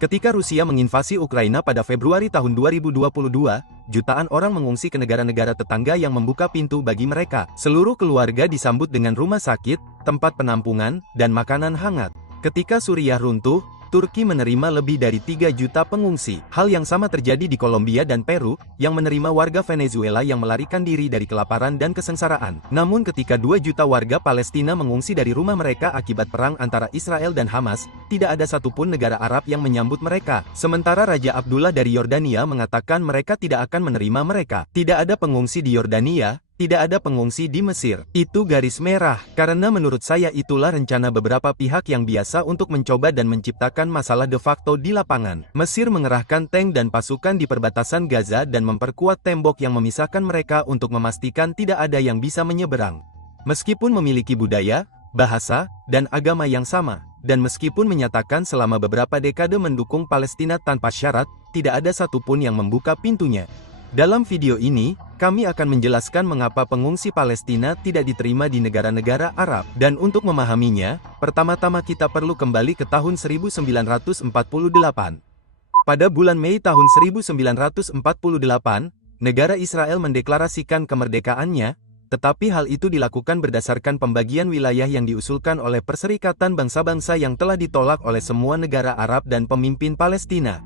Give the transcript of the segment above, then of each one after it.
Ketika Rusia menginvasi Ukraina pada Februari tahun 2022, jutaan orang mengungsi ke negara-negara tetangga yang membuka pintu bagi mereka. Seluruh keluarga disambut dengan rumah sakit, tempat penampungan, dan makanan hangat. Ketika Suriah runtuh, Turki menerima lebih dari 3 juta pengungsi. Hal yang sama terjadi di Kolombia dan Peru, yang menerima warga Venezuela yang melarikan diri dari kelaparan dan kesengsaraan. Namun ketika 2 juta warga Palestina mengungsi dari rumah mereka akibat perang antara Israel dan Hamas, tidak ada satupun negara Arab yang menyambut mereka. Sementara Raja Abdullah dari Yordania mengatakan mereka tidak akan menerima mereka. Tidak ada pengungsi di Yordania, tidak ada pengungsi di Mesir. Itu garis merah, karena menurut saya itulah rencana beberapa pihak yang biasa untuk mencoba dan menciptakan masalah de facto di lapangan. Mesir mengerahkan tank dan pasukan di perbatasan Gaza dan memperkuat tembok yang memisahkan mereka untuk memastikan tidak ada yang bisa menyeberang. Meskipun memiliki budaya, bahasa, dan agama yang sama, dan meskipun menyatakan selama beberapa dekade mendukung Palestina tanpa syarat, tidak ada satupun yang membuka pintunya. Dalam video ini, kami akan menjelaskan mengapa pengungsi Palestina tidak diterima di negara-negara Arab. Dan untuk memahaminya, pertama-tama kita perlu kembali ke tahun 1948. Pada bulan Mei tahun 1948, negara Israel mendeklarasikan kemerdekaannya, tetapi hal itu dilakukan berdasarkan pembagian wilayah yang diusulkan oleh Perserikatan Bangsa-Bangsa yang telah ditolak oleh semua negara Arab dan pemimpin Palestina.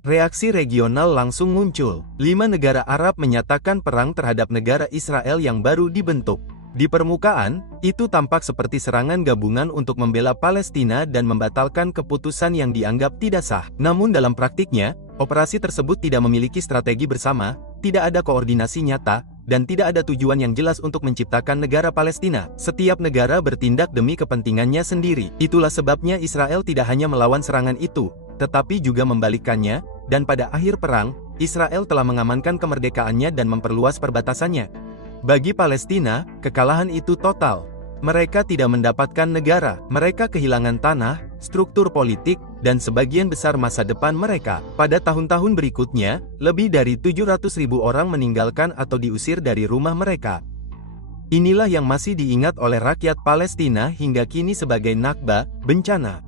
Reaksi regional langsung muncul. 5 negara Arab menyatakan perang terhadap negara Israel yang baru dibentuk. Di permukaan, itu tampak seperti serangan gabungan untuk membela Palestina dan membatalkan keputusan yang dianggap tidak sah. Namun dalam praktiknya, operasi tersebut tidak memiliki strategi bersama, tidak ada koordinasi nyata, dan tidak ada tujuan yang jelas untuk menciptakan negara Palestina. Setiap negara bertindak demi kepentingannya sendiri. Itulah sebabnya Israel tidak hanya melawan serangan itu, tetapi juga membalikannya, dan pada akhir perang, Israel telah mengamankan kemerdekaannya dan memperluas perbatasannya. Bagi Palestina, kekalahan itu total. Mereka tidak mendapatkan negara, mereka kehilangan tanah, struktur politik, dan sebagian besar masa depan mereka. Pada tahun-tahun berikutnya, lebih dari 700.000 orang meninggalkan atau diusir dari rumah mereka. Inilah yang masih diingat oleh rakyat Palestina hingga kini sebagai Nakba, bencana.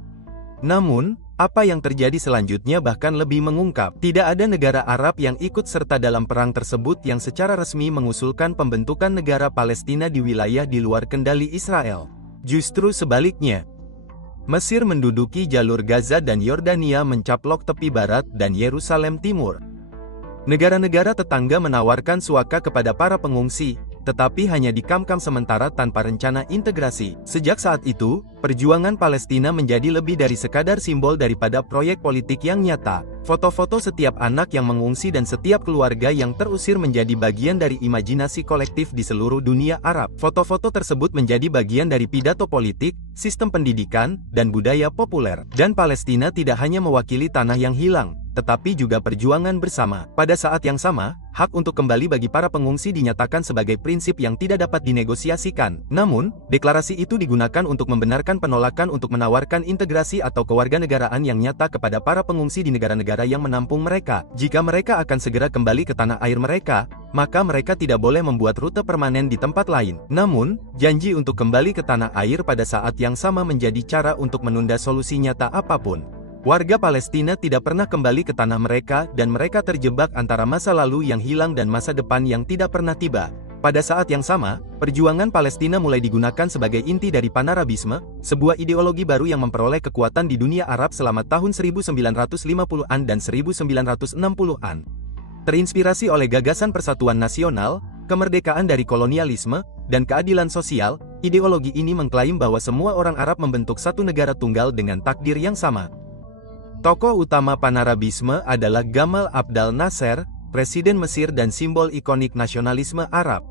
Namun, apa yang terjadi selanjutnya bahkan lebih mengungkap. Tidak ada negara Arab yang ikut serta dalam perang tersebut yang secara resmi mengusulkan pembentukan negara Palestina di wilayah di luar kendali Israel. Justru sebaliknya, Mesir menduduki jalur Gaza dan Yordania mencaplok tepi barat dan Yerusalem Timur. Negara-negara tetangga menawarkan suaka kepada para pengungsi, tetapi hanya dikamkam sementara tanpa rencana integrasi. Sejak saat itu, perjuangan Palestina menjadi lebih dari sekadar simbol daripada proyek politik yang nyata. Foto-foto setiap anak yang mengungsi dan setiap keluarga yang terusir menjadi bagian dari imajinasi kolektif di seluruh dunia Arab. Foto-foto tersebut menjadi bagian dari pidato politik, sistem pendidikan, dan budaya populer. Dan Palestina tidak hanya mewakili tanah yang hilang, tetapi juga perjuangan bersama. Pada saat yang sama, hak untuk kembali bagi para pengungsi dinyatakan sebagai prinsip yang tidak dapat dinegosiasikan. Namun, deklarasi itu digunakan untuk membenarkan penolakan untuk menawarkan integrasi atau kewarganegaraan yang nyata kepada para pengungsi di negara-negara yang menampung mereka. Jika mereka akan segera kembali ke tanah air mereka, maka mereka tidak boleh membuat rute permanen di tempat lain. Namun, janji untuk kembali ke tanah air pada saat yang sama menjadi cara untuk menunda solusi nyata apapun. Warga Palestina tidak pernah kembali ke tanah mereka dan mereka terjebak antara masa lalu yang hilang dan masa depan yang tidak pernah tiba. Pada saat yang sama, perjuangan Palestina mulai digunakan sebagai inti dari Panarabisme, sebuah ideologi baru yang memperoleh kekuatan di dunia Arab selama tahun 1950-an dan 1960-an. Terinspirasi oleh gagasan persatuan nasional, kemerdekaan dari kolonialisme, dan keadilan sosial, ideologi ini mengklaim bahwa semua orang Arab membentuk satu negara tunggal dengan takdir yang sama. Tokoh utama Panarabisme adalah Gamal Abdel Nasser, Presiden Mesir dan simbol ikonik nasionalisme Arab.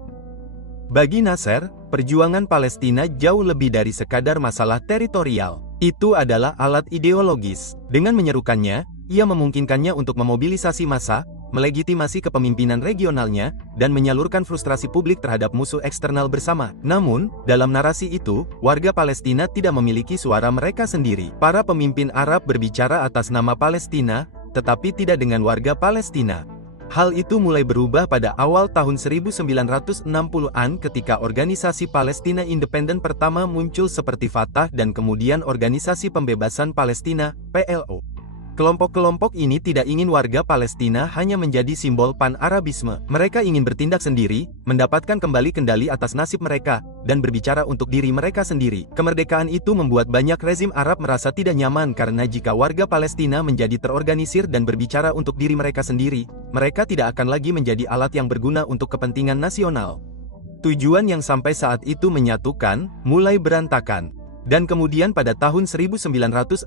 Bagi Nasser, perjuangan Palestina jauh lebih dari sekadar masalah teritorial. Itu adalah alat ideologis. Dengan menyerukannya, ia memungkinkannya untuk memobilisasi massa, melegitimasi kepemimpinan regionalnya, dan menyalurkan frustrasi publik terhadap musuh eksternal bersama. Namun, dalam narasi itu, warga Palestina tidak memiliki suara mereka sendiri. Para pemimpin Arab berbicara atas nama Palestina, tetapi tidak dengan warga Palestina. Hal itu mulai berubah pada awal tahun 1960-an ketika organisasi Palestina Independen pertama muncul seperti Fatah dan kemudian Organisasi Pembebasan Palestina, PLO. Kelompok-kelompok ini tidak ingin warga Palestina hanya menjadi simbol pan-Arabisme. Mereka ingin bertindak sendiri, mendapatkan kembali kendali atas nasib mereka, dan berbicara untuk diri mereka sendiri. Kemerdekaan itu membuat banyak rezim Arab merasa tidak nyaman karena jika warga Palestina menjadi terorganisir dan berbicara untuk diri mereka sendiri, mereka tidak akan lagi menjadi alat yang berguna untuk kepentingan nasional. Tujuan yang sampai saat itu menyatukan, mulai berantakan. Dan kemudian pada tahun 1967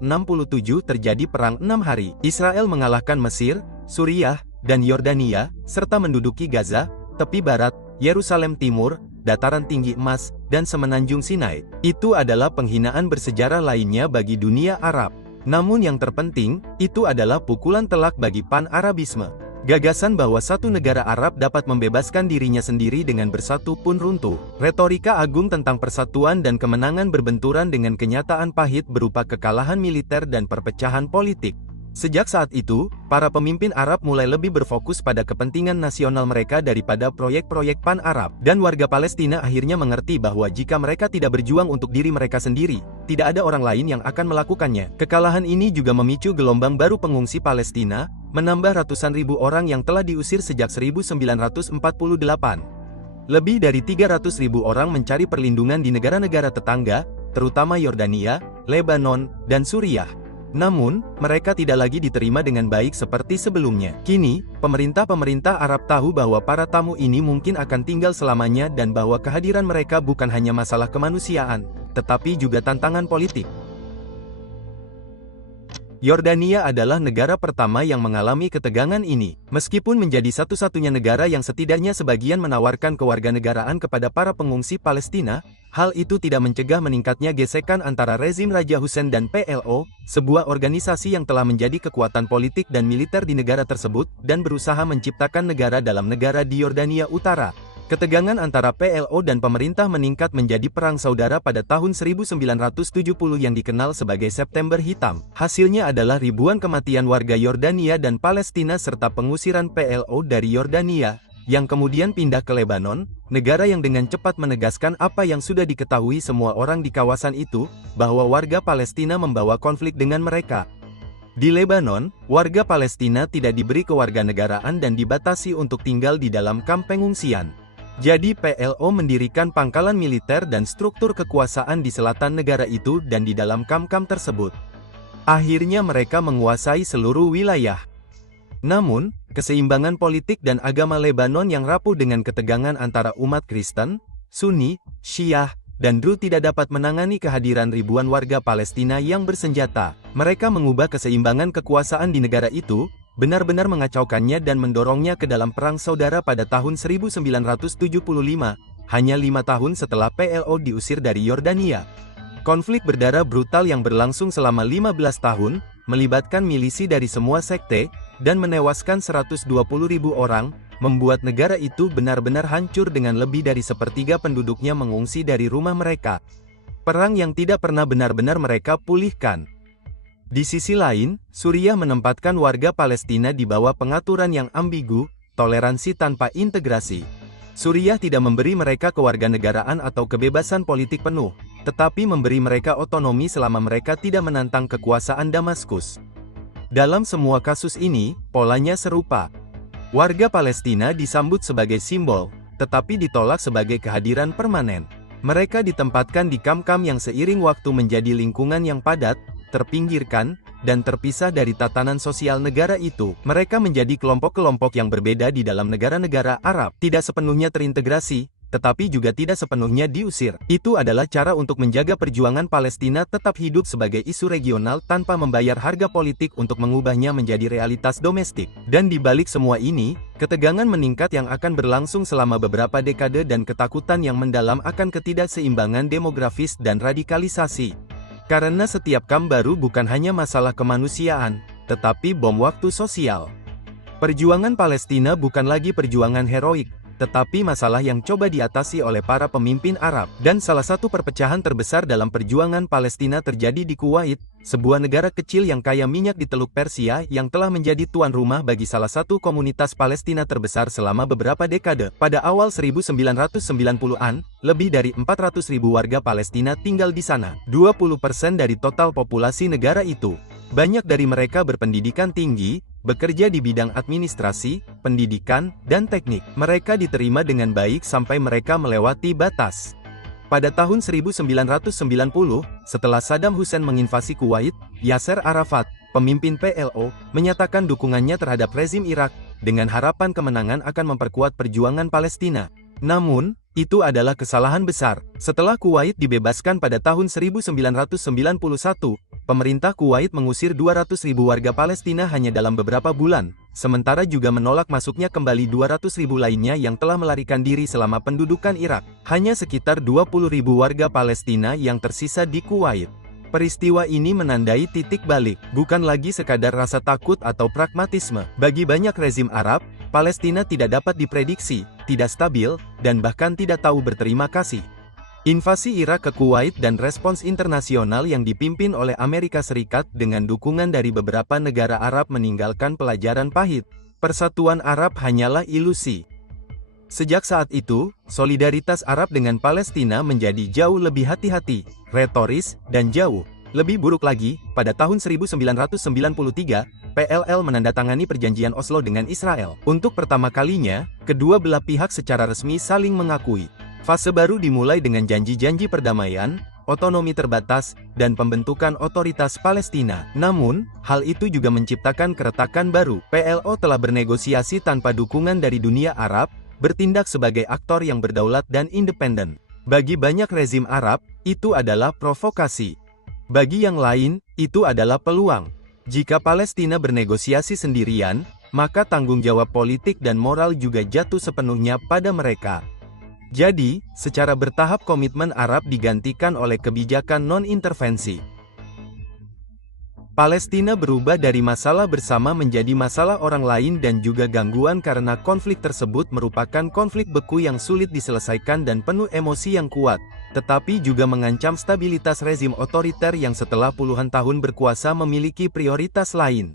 terjadi Perang 6 Hari. Israel mengalahkan Mesir, Suriah, dan Yordania, serta menduduki Gaza, tepi barat, Yerusalem Timur, dataran tinggi emas, dan semenanjung Sinai. Itu adalah penghinaan bersejarah lainnya bagi dunia Arab. Namun yang terpenting, itu adalah pukulan telak bagi pan-Arabisme. Gagasan bahwa satu negara Arab dapat membebaskan dirinya sendiri dengan bersatu pun runtuh. Retorika agung tentang persatuan dan kemenangan berbenturan dengan kenyataan pahit berupa kekalahan militer dan perpecahan politik. Sejak saat itu, para pemimpin Arab mulai lebih berfokus pada kepentingan nasional mereka daripada proyek-proyek pan-Arab. Dan warga Palestina akhirnya mengerti bahwa jika mereka tidak berjuang untuk diri mereka sendiri, tidak ada orang lain yang akan melakukannya. Kekalahan ini juga memicu gelombang baru pengungsi Palestina, menambah ratusan ribu orang yang telah diusir sejak 1948. Lebih dari 300.000 orang mencari perlindungan di negara-negara tetangga, terutama Yordania, Lebanon, dan Suriah. Namun, mereka tidak lagi diterima dengan baik seperti sebelumnya. Kini, pemerintah-pemerintah Arab tahu bahwa para tamu ini mungkin akan tinggal selamanya dan bahwa kehadiran mereka bukan hanya masalah kemanusiaan, tetapi juga tantangan politik. Yordania adalah negara pertama yang mengalami ketegangan ini. Meskipun menjadi satu-satunya negara yang setidaknya sebagian menawarkan kewarganegaraan kepada para pengungsi Palestina, hal itu tidak mencegah meningkatnya gesekan antara rezim Raja Hussein dan PLO, sebuah organisasi yang telah menjadi kekuatan politik dan militer di negara tersebut, dan berusaha menciptakan negara dalam negara di Yordania Utara. Ketegangan antara PLO dan pemerintah meningkat menjadi perang saudara pada tahun 1970 yang dikenal sebagai September Hitam. Hasilnya adalah ribuan kematian warga Yordania dan Palestina serta pengusiran PLO dari Yordania, yang kemudian pindah ke Lebanon, negara yang dengan cepat menegaskan apa yang sudah diketahui semua orang di kawasan itu, bahwa warga Palestina membawa konflik dengan mereka. Di Lebanon, warga Palestina tidak diberi kewarganegaraan dan dibatasi untuk tinggal di dalam kamp pengungsian. Jadi PLO mendirikan pangkalan militer dan struktur kekuasaan di selatan negara itu dan di dalam kamp-kamp tersebut. Akhirnya mereka menguasai seluruh wilayah. Namun, keseimbangan politik dan agama Lebanon yang rapuh dengan ketegangan antara umat Kristen, Sunni, Syiah, dan Druze tidak dapat menangani kehadiran ribuan warga Palestina yang bersenjata. Mereka mengubah keseimbangan kekuasaan di negara itu, benar-benar mengacaukannya dan mendorongnya ke dalam perang saudara pada tahun 1975, hanya 5 tahun setelah PLO diusir dari Yordania. Konflik berdarah brutal yang berlangsung selama 15 tahun, melibatkan milisi dari semua sekte, dan menewaskan 120.000 orang, membuat negara itu benar-benar hancur dengan lebih dari sepertiga penduduknya mengungsi dari rumah mereka. Perang yang tidak pernah benar-benar mereka pulihkan. Di sisi lain, Suriah menempatkan warga Palestina di bawah pengaturan yang ambigu, toleransi tanpa integrasi. Suriah tidak memberi mereka kewarganegaraan atau kebebasan politik penuh, tetapi memberi mereka otonomi selama mereka tidak menantang kekuasaan Damaskus. Dalam semua kasus ini, polanya serupa. Warga Palestina disambut sebagai simbol, tetapi ditolak sebagai kehadiran permanen. Mereka ditempatkan di kamp-kamp yang seiring waktu menjadi lingkungan yang padat, terpinggirkan, dan terpisah dari tatanan sosial negara itu. Mereka menjadi kelompok-kelompok yang berbeda di dalam negara-negara Arab, tidak sepenuhnya terintegrasi, tetapi juga tidak sepenuhnya diusir. Itu adalah cara untuk menjaga perjuangan Palestina tetap hidup sebagai isu regional tanpa membayar harga politik untuk mengubahnya menjadi realitas domestik. Dan di balik semua ini, ketegangan meningkat yang akan berlangsung selama beberapa dekade dan ketakutan yang mendalam akan ketidakseimbangan demografis dan radikalisasi. Karena setiap kamp baru bukan hanya masalah kemanusiaan, tetapi bom waktu sosial. Perjuangan Palestina bukan lagi perjuangan heroik, tetapi masalah yang coba diatasi oleh para pemimpin Arab. Dan salah satu perpecahan terbesar dalam perjuangan Palestina terjadi di Kuwait, sebuah negara kecil yang kaya minyak di Teluk Persia yang telah menjadi tuan rumah bagi salah satu komunitas Palestina terbesar selama beberapa dekade. Pada awal 1990-an, lebih dari 400.000 warga Palestina tinggal di sana, 20% dari total populasi negara itu. Banyak dari mereka berpendidikan tinggi, bekerja di bidang administrasi, pendidikan, dan teknik. Mereka diterima dengan baik sampai mereka melewati batas. Pada tahun 1990, setelah Saddam Hussein menginvasi Kuwait, Yasser Arafat, pemimpin PLO, menyatakan dukungannya terhadap rezim Irak, dengan harapan kemenangan akan memperkuat perjuangan Palestina. Namun, itu adalah kesalahan besar. Setelah Kuwait dibebaskan pada tahun 1991, pemerintah Kuwait mengusir 200.000 warga Palestina hanya dalam beberapa bulan, sementara juga menolak masuknya kembali 200.000 lainnya yang telah melarikan diri selama pendudukan Irak. Hanya sekitar 20.000 warga Palestina yang tersisa di Kuwait. Peristiwa ini menandai titik balik, bukan lagi sekadar rasa takut atau pragmatisme. Bagi banyak rezim Arab, Palestina tidak dapat diprediksi, tidak stabil, dan bahkan tidak tahu berterima kasih. Invasi Irak ke Kuwait dan respons internasional yang dipimpin oleh Amerika Serikat dengan dukungan dari beberapa negara Arab meninggalkan pelajaran pahit. Persatuan Arab hanyalah ilusi. Sejak saat itu, solidaritas Arab dengan Palestina menjadi jauh lebih hati-hati, retoris, dan jauh lebih buruk lagi. Pada tahun 1993, PLL menandatangani perjanjian Oslo dengan Israel. Untuk pertama kalinya, kedua belah pihak secara resmi saling mengakui. Fase baru dimulai dengan janji-janji perdamaian, otonomi terbatas, dan pembentukan otoritas Palestina. Namun, hal itu juga menciptakan keretakan baru. PLO telah bernegosiasi tanpa dukungan dari dunia Arab, bertindak sebagai aktor yang berdaulat dan independen. Bagi banyak rezim Arab, itu adalah provokasi. Bagi yang lain, itu adalah peluang. Jika Palestina bernegosiasi sendirian, maka tanggung jawab politik dan moral juga jatuh sepenuhnya pada mereka. Jadi, secara bertahap komitmen Arab digantikan oleh kebijakan non-intervensi. Palestina berubah dari masalah bersama menjadi masalah orang lain dan juga gangguan karena konflik tersebut merupakan konflik beku yang sulit diselesaikan dan penuh emosi yang kuat, tetapi juga mengancam stabilitas rezim otoriter yang setelah puluhan tahun berkuasa memiliki prioritas lain.